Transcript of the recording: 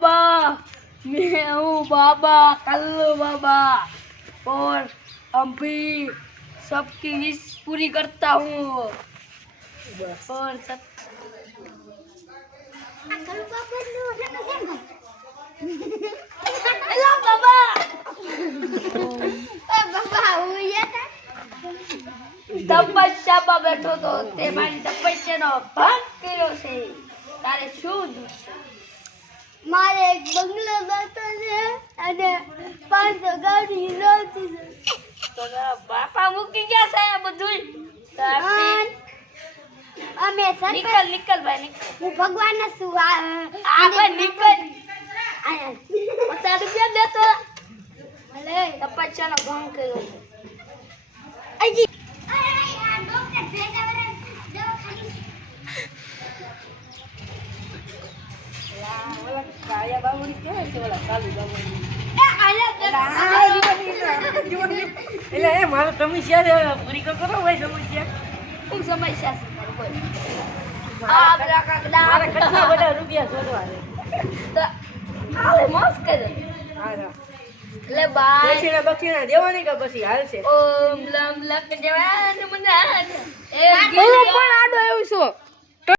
बाबा मैं हूँ बाबा कल्लू बाबा और अभी सबकी विश पूरी करता हूँ और सब हेलो बाबा તપસ્યામાં બેઠો તો તે મારી તપસ્યાનો ભંગ કર્યો છે તારે શું દુઃખ છે મારે એક બંગલો બેઠો છે અને 500 ગાડી રોતી છે તો તારા બાપા મૂકી ગયા છે આ બધું અમે નિકલ નિકલ ભાઈ નિકલ હું ભગવાન છું આ ભાઈ નિકલ 50 રૂપિયા દેતો ભલે તપસ્યાનો ભંગ કર્યો છે અજી આ ડોક્ટર ભેગા વરે દવાખાની ઓલા કાળિયા બાબુની કેવા છે ઓલા કાલુ બાબુની એટલે એ મારો સમસ્યા પૂરી કરો ભાઈ સમસ્યા શું સમસ્યા છે મારો કોઈ મારે કેટલા બધા રૂપિયા શોધવા છે તો હાલે મોસ કરે એટલે બાય દક્ષિણા દેવાની કે પછી હાલશે ઓમ લમ લક જવાન મના એ પણ આડો એવું છો